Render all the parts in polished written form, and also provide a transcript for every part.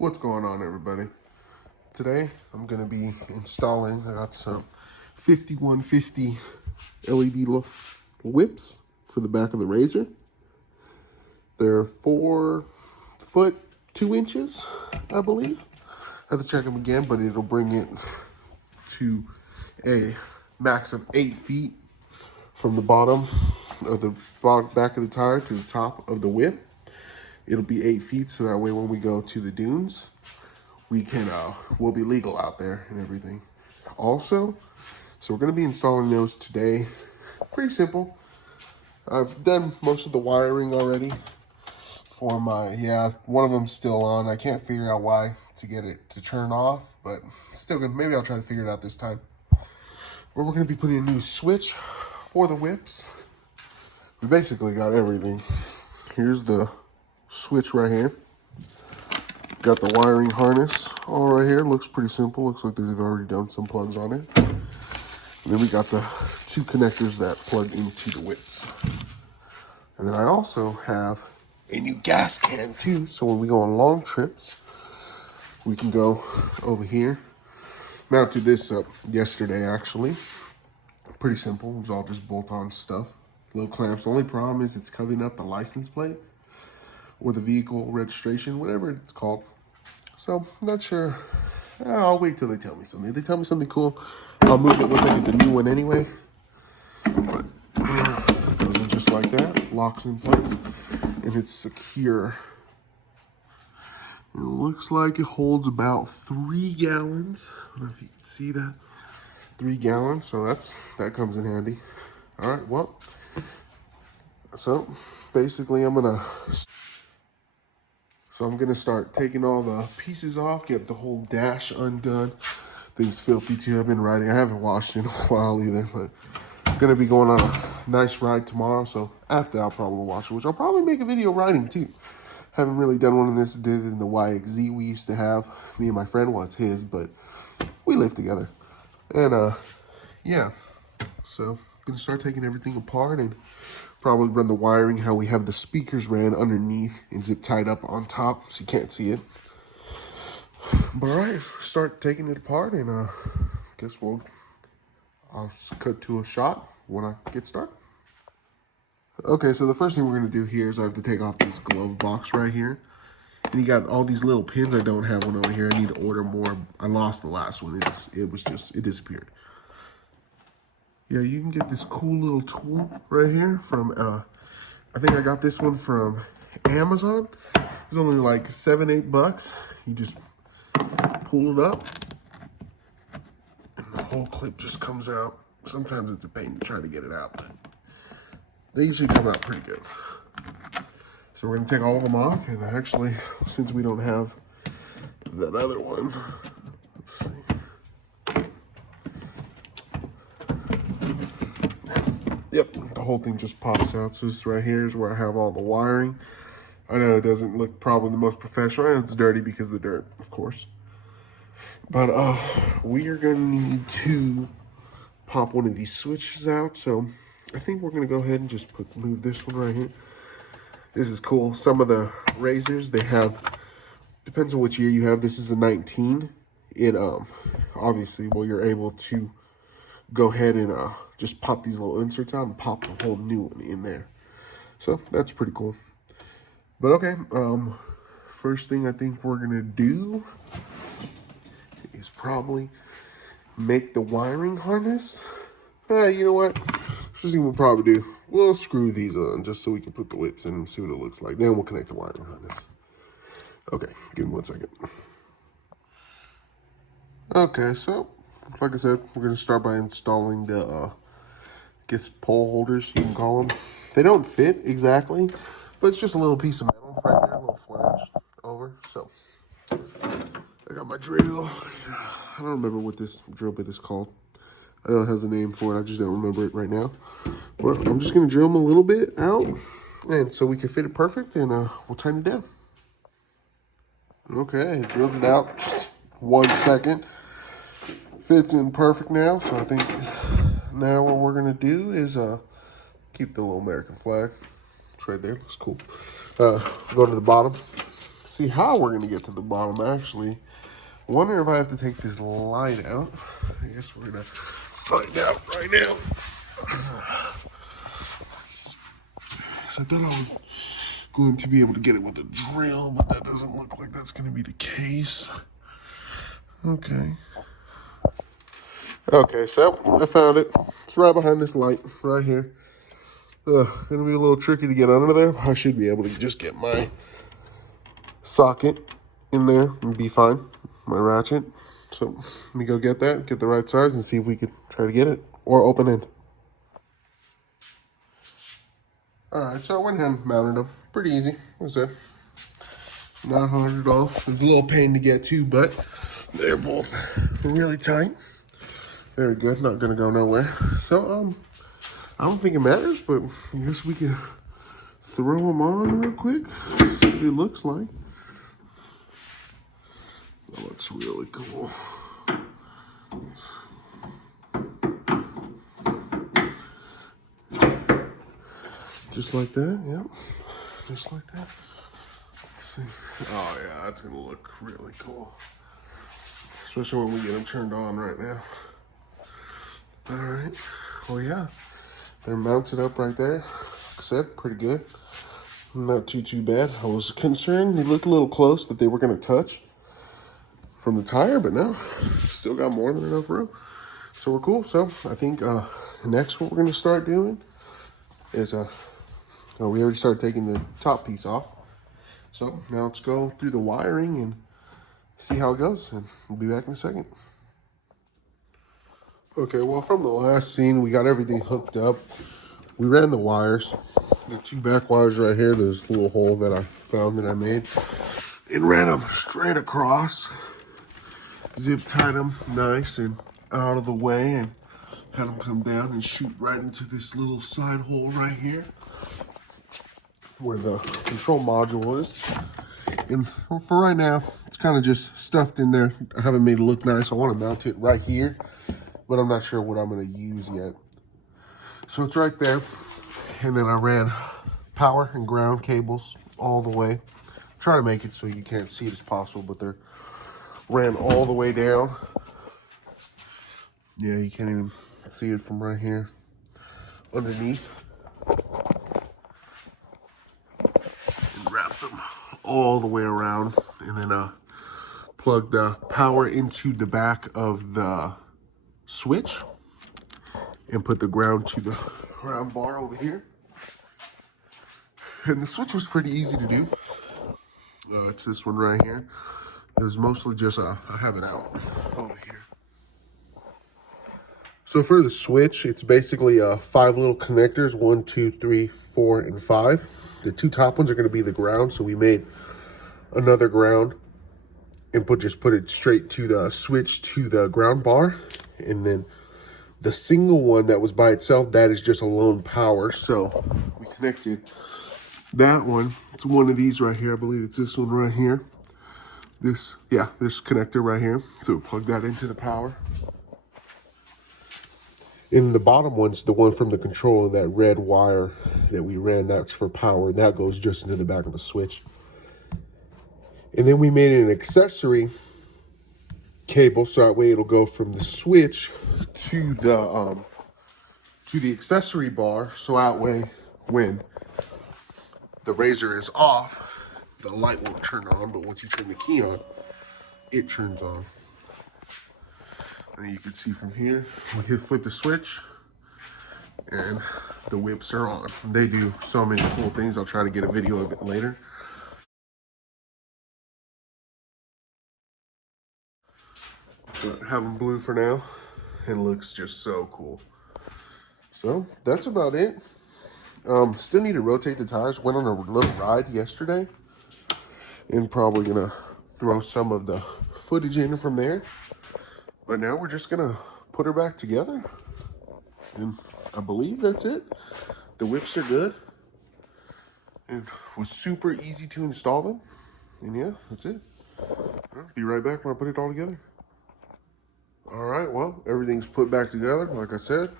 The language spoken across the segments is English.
What's going on, everybody? Today I'm going to be installing, I got some 5150 LED whips for the back of the RZR. They're 4 foot 2 inches, I believe. I have to check them again, but it'll bring it to a max of 8 feet from the bottom of the back of the tire to the top of the whip. It'll be 8 feet, so that way when we go to the dunes, we'll be legal out there and everything. Also, so we're gonna be installing those today. Pretty simple. I've done most of the wiring already for one of them's still on. I can't figure out why to get it to turn off, but still good. Maybe I'll try to figure it out this time. But we're gonna be putting a new switch for the whips. We basically got everything. Here's the switch right here. Got the wiring harness all right here. Looks pretty simple. Looks like they've already done some plugs on it. And then we got the 2 connectors that plug into the whips. And then I also have a new gas can too. So when we go on long trips, we can go over here. Mounted this up yesterday, actually. Pretty simple. It was all just bolt-on stuff. Little clamps. The only problem is it's covering up the license plate or the vehicle registration, whatever it's called. So, not sure. I'll wait till they tell me something. If they tell me something cool, I'll move it once I get the new one anyway. But it goes in just like that, locks in place, and it's secure. It looks like it holds about 3 gallons. I don't know if you can see that. 3 gallons, so that comes in handy. All right, well, so basically I'm gonna start taking all the pieces off, get the whole dash undone. Thing's filthy too. I've been riding. I haven't washed in a while either, but I'm gonna be going on a nice ride tomorrow. So after I'll probably wash it, which I'll probably make a video riding too. Haven't really done one of this. Did it in the YXZ we used to have. Me and my friend, well, it's his, but we live together. And yeah. So I'm gonna start taking everything apart and probably run the wiring how we have the speakers ran underneath and zip tied up on top so you can't see it. But all right, start taking it apart and guess I'll cut to a shot when I get started. Okay, so the first thing we're gonna do here is I have to take off this glove box right here. And you got all these little pins. I don't have one over here. I need to order more. I lost the last one. It disappeared. Yeah, you can get this cool little tool right here from, I think I got this one from Amazon. It's only like $7-8. You just pull it up and the whole clip just comes out. Sometimes it's a pain to try to get it out, but they usually come out pretty good. So we're gonna take all of them off, and actually, since we don't have that other one, let's see. Yep, the whole thing just pops out. So this right here is where I have all the wiring. I know it doesn't look probably the most professional, and it's dirty because of the dirt, of course. But we are gonna need to pop one of these switches out. So I think we're gonna go ahead and just move this one right here. This is cool. Some of the RZRs, they have, depends on which year you have. This is a 19. It obviously, well, you're able to go ahead and just pop these little inserts out and pop the whole new one in there. So that's pretty cool. But okay, first thing I think we're gonna do is probably make the wiring harness. You know what? First thing we'll probably do, we'll screw these on just so we can put the whips in and see what it looks like. Then we'll connect the wiring harness. Okay, give me 1 second. Okay, so like I said, we're gonna start by installing the I guess pole holders, you can call them. They don't fit exactly, but it's just a little piece of metal right there, a little flange over. So I got my drill. I don't remember what this drill bit is called. I know it has a name for it. I just don't remember it right now. But I'm just gonna drill them a little bit out, and so we can fit it perfect, and we'll tighten it down. Okay, drilled it out. Just 1 second. Fits in perfect now. So I think now what we're gonna do is keep the little American flag. It's right there. Looks cool. Go to the bottom. see how we're gonna get to the bottom. Actually, wonder if I have to take this light out. I guess we're gonna find out right now. So I thought I was going to be able to get it with a drill, but that doesn't look like that's gonna be the case. Okay. Okay, so I found it. It's right behind this light, right here. Gonna be a little tricky to get under there. I should be able to just get my socket in there and be fine. My ratchet. So let me go get that, get the right size, and see if we could try to get it or open it. All right, so I went ahead and mounted them. Pretty easy. That's it. Not hard at all. It was a little pain to get to, but they're both really tight. Very good. Not gonna go nowhere. So I don't think it matters, but I guess we can throw them on real quick. See what it looks like. That looks really cool. Just like that, yep. Just like that. Let's see. Oh yeah, that's gonna look really cool. Especially when we get them turned on right now. All right, well yeah. They're mounted up right there. Like I said, pretty good. Not too bad. I was concerned they looked a little close that they were gonna touch from the tire, but no, still got more than enough room. So we're cool. So I think next what we're gonna start doing is we already started taking the top piece off. So now let's go through the wiring and see how it goes, and we'll be back in a second. Okay, well, from the last scene, we got everything hooked up. We ran the wires, the two back wires right here. There's a little hole that I found that I made, and ran them straight across. Zip tied them nice and out of the way, and had them come down and shoot right into this little side hole right here where the control module is. And for right now, it's kind of just stuffed in there. I haven't made it look nice. I want to mount it right here, but I'm not sure what I'm going to use yet. So it's right there. And then I ran power and ground cables all the way. Try to make it so you can't see it as possible, but they're ran all the way down. Yeah, you can't even see it from right here underneath. And wrapped them all the way around, and then plug the power into the back of the switch and put the ground to the ground bar over here. And the switch was pretty easy to do. It's this one right here. It was mostly just I have it out over here. So for the switch, it's basically 5 little connectors, 1, 2, 3, 4, and 5. The 2 top ones are going to be the ground, so we made another ground and just put it straight to the switch to the ground bar. And then the single one that was by itself, that is just a lone power. So we connected that one to one of these right here. I believe it's this one right here. This connector right here. So we plug that into the power. In the bottom one's the one from the controller, that red wire that we ran, that's for power. And that goes just into the back of the switch. And then we made an accessory cable, so that way it'll go from the switch to the accessory bar, so that way when the RZR is off, the light won't turn on, but once you turn the key on, it turns on. And you can see from here, we flip the switch and the whips are on. They do so many cool things. I'll try to get a video of it later. But have them blue for now, and it looks just so cool. So that's about it. Still need to rotate the tires. Went on a little ride yesterday, and probably gonna throw some of the footage in from there. But now we're just gonna put her back together, and I believe that's it. The whips are good, and it was super easy to install them. And yeah, that's it. I'll be right back when I put it all together. All right, well, everything's put back together, like I said.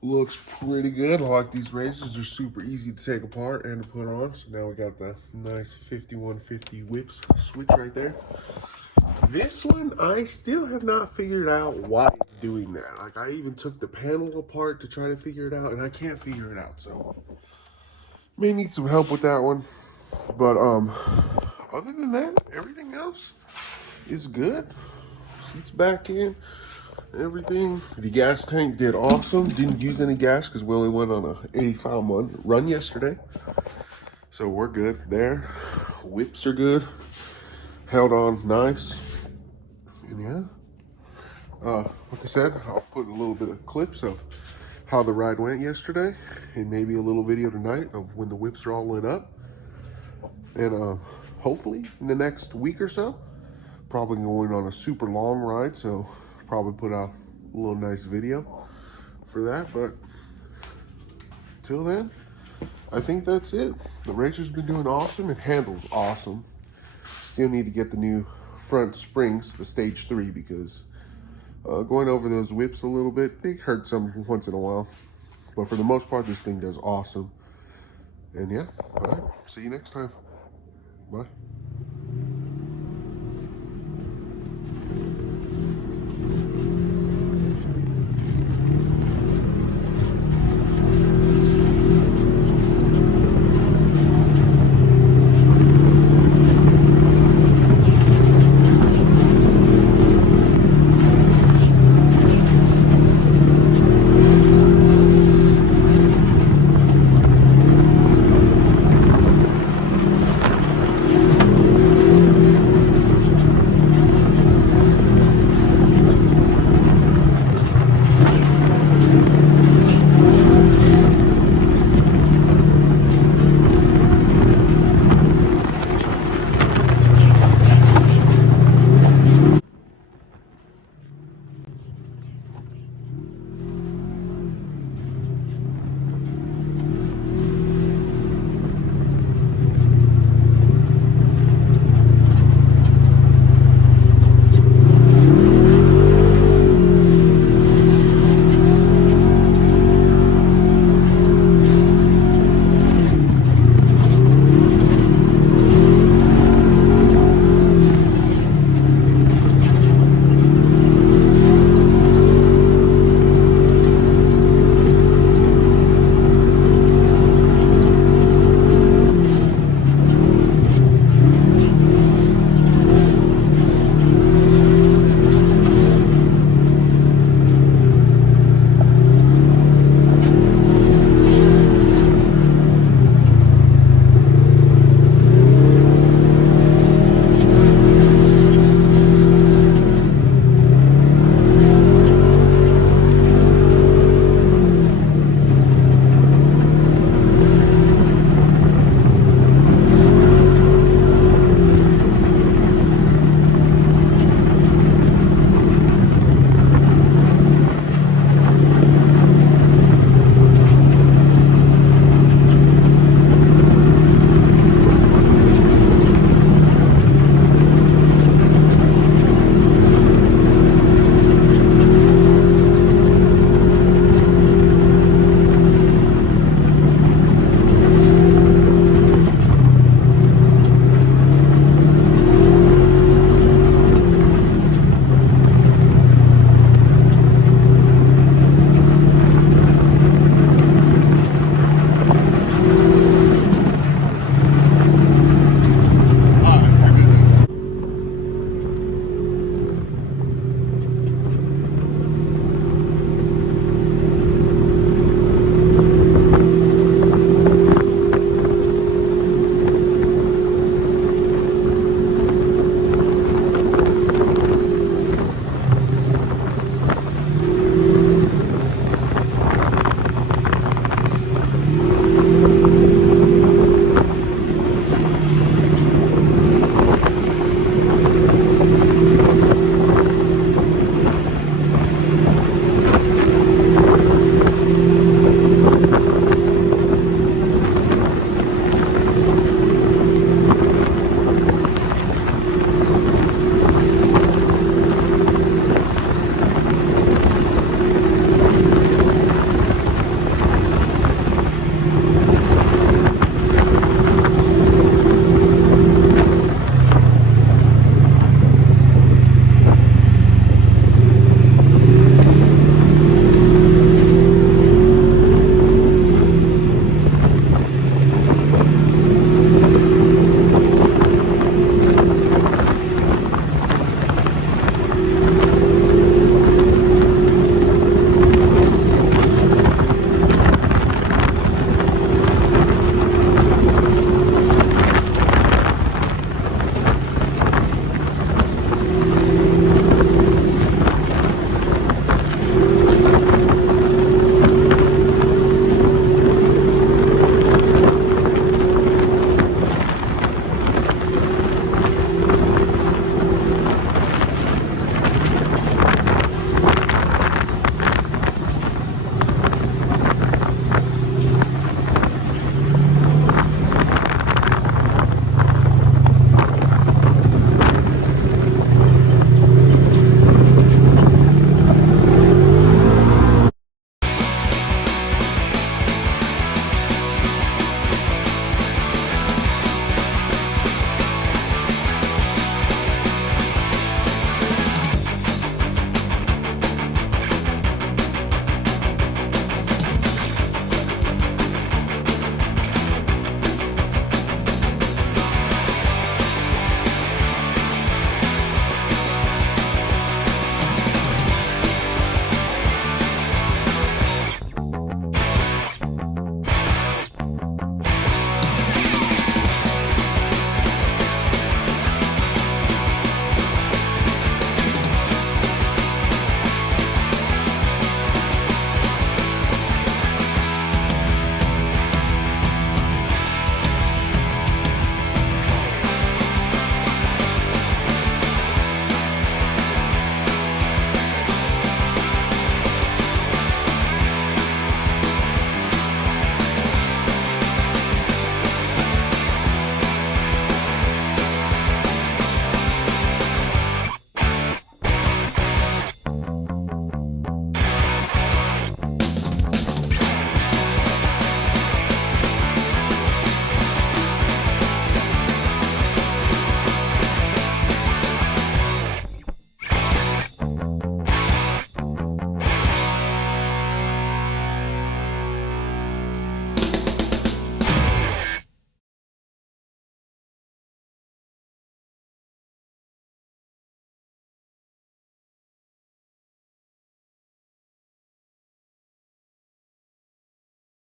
Looks pretty good. I like these razors. They're super easy to take apart and to put on. So now we got the nice 5150 whips switch right there. This one, I still have not figured out why it's doing that. Like, I even took the panel apart to try to figure it out, and I can't figure it out. So, may need some help with that one. But, other than that, everything else is good. Seats back in, everything. The gas tank did awesome. Didn't use any gas because we only went on a 85 run yesterday. So, we're good there. Whips are good. Held on nice. And yeah. Like I said, I'll put a little bit of clips of how the ride went yesterday and maybe a little video tonight of when the whips are all lit up. And hopefully in the next week or so, probably going on a super long ride, so probably put out a little nice video for that. But till then, I think that's it. The RZR's been doing awesome. It handles awesome. Still need to get the new front springs, the stage 3, because going over those whips a little bit, they hurt some once in a while. But for the most part, this thing does awesome. And yeah, all right, see you next time. Bye.